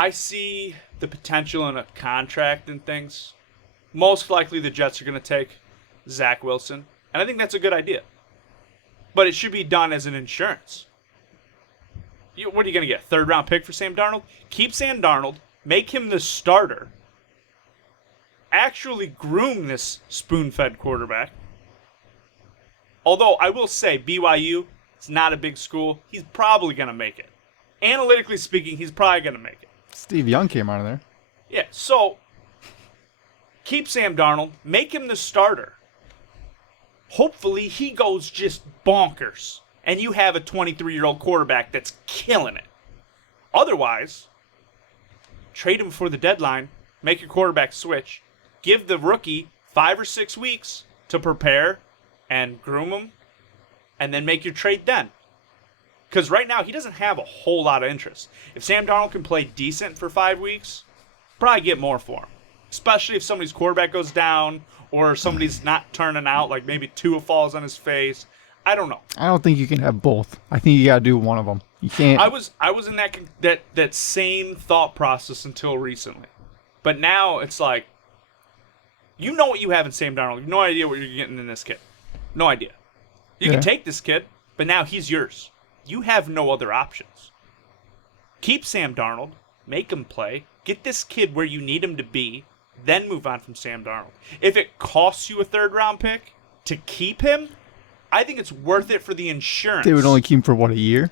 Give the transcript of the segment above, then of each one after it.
I see the potential in a contract and things. Most likely the Jets are going to take Zac Wilson, and I think that's a good idea. But it should be done as an insurance. What are you going to get? Third-round pick for Sam Darnold? Keep Sam Darnold, make him the starter, actually groom this spoon-fed quarterback. Although, I will say, BYU, it's not a big school. He's probably going to make it. Analytically speaking, he's probably going to make it. Steve Young came out of there. Yeah, so keep Sam Darnold, make him the starter. Hopefully he goes just bonkers, and you have a 23-year-old quarterback that's killing it. Otherwise, trade him before the deadline, make your quarterback switch, give the rookie 5 or 6 weeks to prepare and groom him, and then make your trade then. Because right now, he doesn't have a whole lot of interest. If Sam Darnold can play decent for 5 weeks, probably get more for him. Especially if somebody's quarterback goes down or somebody's not turning out, like maybe Tua falls on his face. I don't know. I don't think you can have both. I think you got to do one of them. You can't. I was in that same thought process until recently. But now it's like, you know what you have in Sam Darnold. You have no idea what you're getting in this kid. No idea. You can take this kid, but now he's yours. You have no other options. Keep Sam Darnold, make him play, get this kid where you need him to be, then move on from Sam Darnold. If it costs you a third-round pick to keep him, I think it's worth it for the insurance. They would only keep him for, what, a year?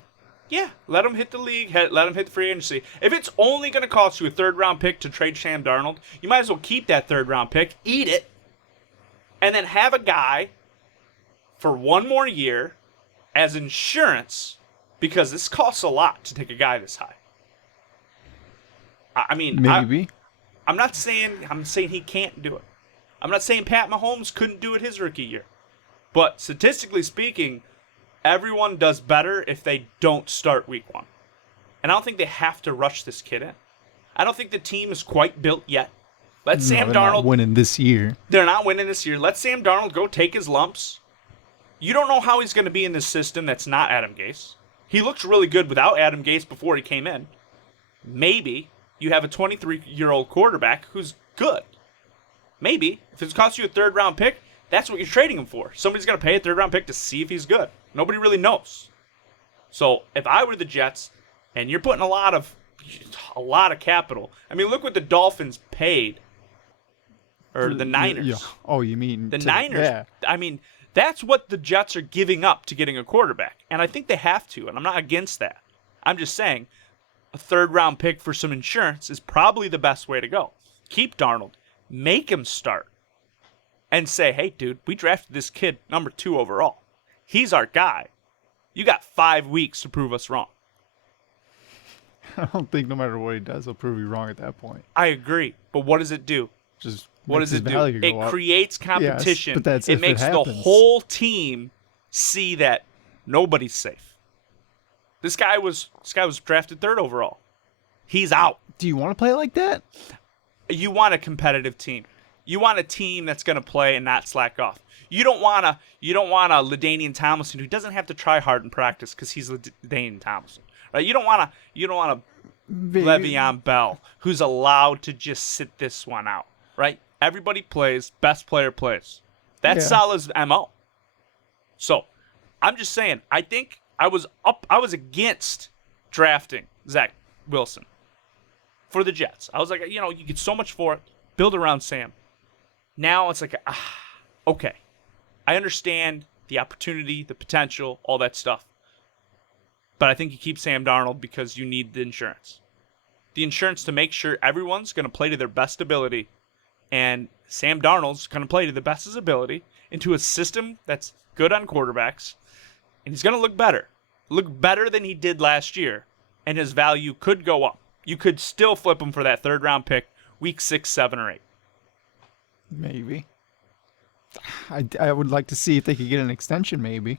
Yeah, let him hit the league, let him hit the free agency. If it's only going to cost you a third-round pick to trade Sam Darnold, you might as well keep that third-round pick, eat it, and then have a guy for one more year as insurance, because this costs a lot to take a guy this high. I mean, maybe. I'm saying he can't do it. I'm not saying Pat Mahomes couldn't do it his rookie year. But statistically speaking, everyone does better if they don't start week 1. And I don't think they have to rush this kid in. I don't think the team is quite built yet. Let Sam Darnold not winning this year. They're not winning this year. Let Sam Darnold go take his lumps. You don't know how he's going to be in this system that's not Adam Gase. He looks really good without Adam Gase before he came in. Maybe you have a 23-year-old quarterback who's good. Maybe. If it's cost you a third-round pick, that's what you're trading him for. Somebody's going to pay a third-round pick to see if he's good. Nobody really knows. So if I were the Jets, and you're putting a lot of capital. I mean, look what the Dolphins paid. Or the Niners. Yeah. Oh, you mean the Niners? Yeah. I mean, that's what the Jets are giving up to getting a quarterback. And I think they have to, and I'm not against that. I'm just saying a third-round pick for some insurance is probably the best way to go. Keep Darnold. Make him start. And say, hey, dude, we drafted this kid number 2 overall. He's our guy. You got 5 weeks to prove us wrong. I don't think no matter what he does, he'll prove you wrong at that point. I agree. But what does it do? Just what does it do? It creates competition. Yes, but that's it makes the whole team see that nobody's safe. This guy was drafted 3rd overall. He's out. Do you want to play like that? You want a competitive team. You want a team that's going to play and not slack off. You don't want a LaDainian Tomlinson who doesn't have to try hard in practice because he's LaDainian Tomlinson. Right? You don't want a Le'Veon Bell who's allowed to just sit this one out. Right? Everybody plays. Best player plays. That's Salah's MO. So, I'm just saying, I think I was against drafting Zac Wilson for the Jets. I was like, you get so much for it. Build around Sam. Now it's like, okay. I understand the opportunity, the potential, all that stuff. But I think you keep Sam Darnold because you need the insurance. The insurance to make sure everyone's going to play to their best ability. And Sam Darnold's going to play to the best of his ability into a system that's good on quarterbacks. And he's going to look better. Look better than he did last year. And his value could go up. You could still flip him for that 3rd-round pick week 6, 7, or 8. Maybe. I would like to see if they could get an extension, maybe.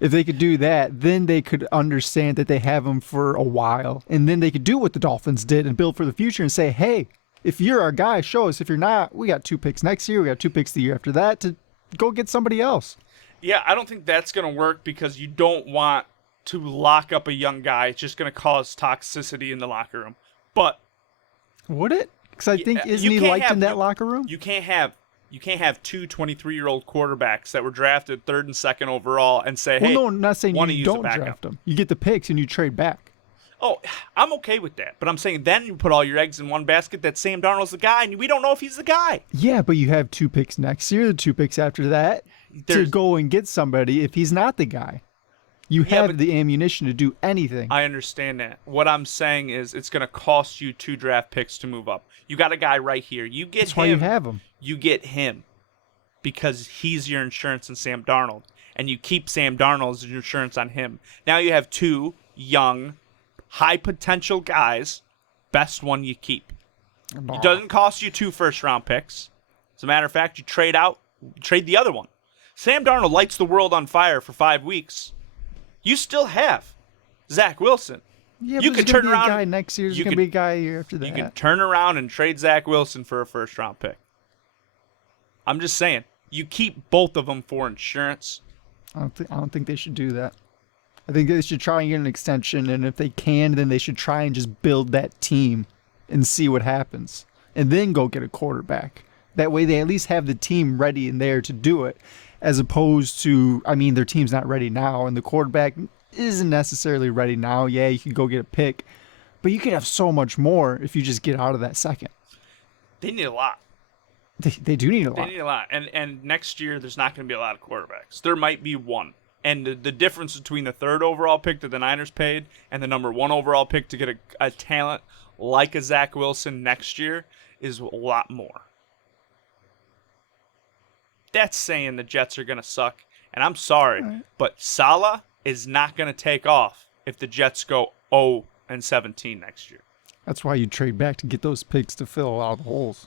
If they could do that, then they could understand that they have him for a while. And then they could do what the Dolphins did and build for the future and say, hey, if you're our guy, show us. If you're not, we got 2 picks next year. We got 2 picks the year after that to go get somebody else. Yeah, I don't think that's going to work because you don't want to lock up a young guy. It's just going to cause toxicity in the locker room. But Would it? Because I think isn't you he can't liked have- in that you- locker room? You can't have two 23-year-old quarterbacks that were drafted 3rd and 2nd overall and say, Well, hey, no, I'm not saying wanna you use a don't backup. draft them. You get the picks and you trade back. Oh, I'm okay with that. But I'm saying then you put all your eggs in one basket that Sam Darnold's the guy, and we don't know if he's the guy. Yeah, but you have 2 picks next year, the 2 picks after that, to There's- go and get somebody if he's not the guy. You Yeah, have but- the ammunition to do anything. I understand that. What I'm saying is it's going to cost you 2 draft picks to move up. You got a guy right here. You get That's him. why you have him. You get him because he's your insurance on Sam Darnold. And you keep Sam Darnold as your insurance on him. Now you have 2 young, high potential guys. Best one you keep. It doesn't cost you 2 first-round picks. As a matter of fact, you trade the other one. Sam Darnold lights the world on fire for 5 weeks. You still have Zach Wilson. Yeah, You but could there's gonna turn be around- a guy next year. There's you going to could- be a guy a year after that. You can turn around and trade Zach Wilson for a first-round pick. I'm just saying, you keep both of them for insurance. I don't think they should do that. I think they should try and get an extension, and if they can, then they should try and just build that team and see what happens, and then go get a quarterback. That way, they at least have the team ready and there to do it, as opposed to, I mean, their team's not ready now, and the quarterback isn't necessarily ready now. Yeah, you can go get a pick, but you could have so much more if you just get out of that second. They need a lot. They do need a They lot. need a lot. And next year, there's not going to be a lot of quarterbacks. There might be one. And the difference between the 3rd overall pick that the Niners paid and the number 1 overall pick to get a talent like a Zach Wilson next year is a lot more. That's saying the Jets are going to suck. And I'm sorry, but Saleh is not going to take off if the Jets go 0-17 next year. That's why you trade back to get those picks to fill out the holes.